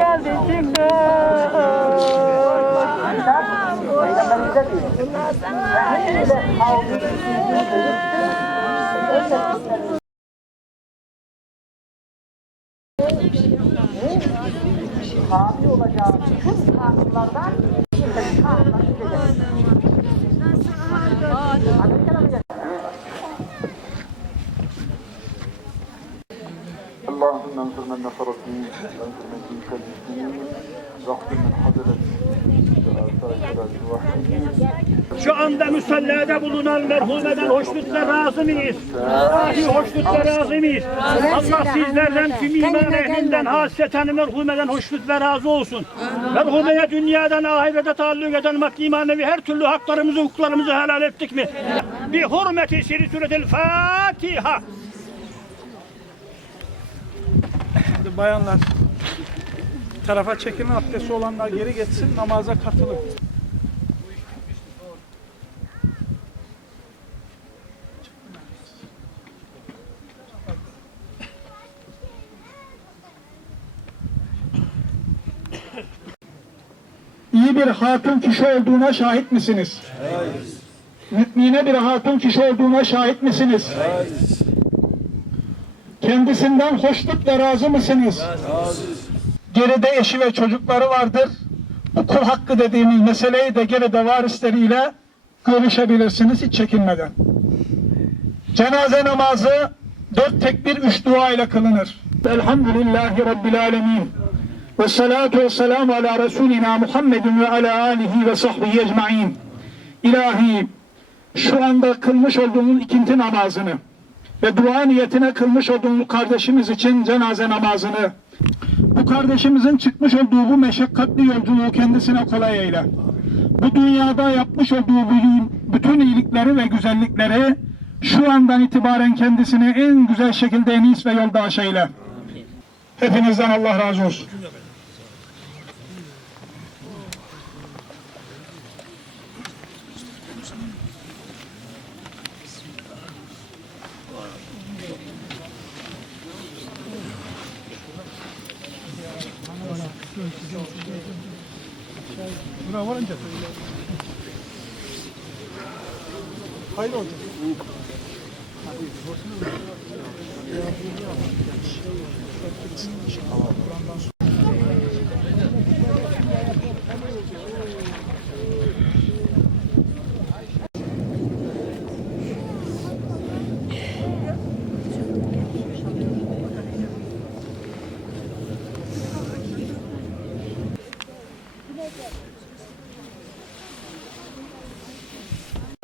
geldi çıktı. tabi olacağım tüm kanunlardan kanunları geçemez. اللهم انصر من نصر الدين وانصر من دينك المسلمين واغفر من حضر Şu anda müsallada bulunan merhumeden hoşnutla razı mıyız? İlahi hoşnutla razı mıyız? Allah sizlerden tüm iman ehlinden hasreten merhumeden hoşnut ve razı olsun. Merhumeye dünyadan ahirete taalluk eden maddi manevi her türlü haklarımızı, hukuklarımızı helal ettik mi? Bi hurmeti siri suretil Fatiha. Bayanlar tarafa çekilin abdesti olanlar geri geçsin namaza katılın. İyi bir hatun kişi olduğuna şahit misiniz? Mümine bir hatun kişi olduğuna şahit misiniz? Kendisinden hoşnut ve razı mısınız? Geride eşi ve çocukları vardır. Bu kul hakkı dediğimiz meseleyi de geride varisleriyle görüşebilirsiniz hiç çekinmeden. Cenaze namazı dört tekbir üç dua ile kılınır. Elhamdülillahi Rabbil Alemin. Ve salatu ve selamu ala Resulina Muhammedin ve ala alihi ve sahbihi ecmain. İlahi şu anda kılmış olduğumuz ikinci namazını ve dua niyetine kılmış olduğumuz kardeşimiz için cenaze namazını bu kardeşimizin çıkmış olduğu bu meşakkatli yolculuğu kendisine kolay eyle. Bu dünyada yapmış olduğu bütün, iyilikleri ve güzellikleri şu andan itibaren kendisine en güzel şekilde enis ve yoldaş eyle. Hepinizden Allah razı olsun. Buna varınca Hayır olacak.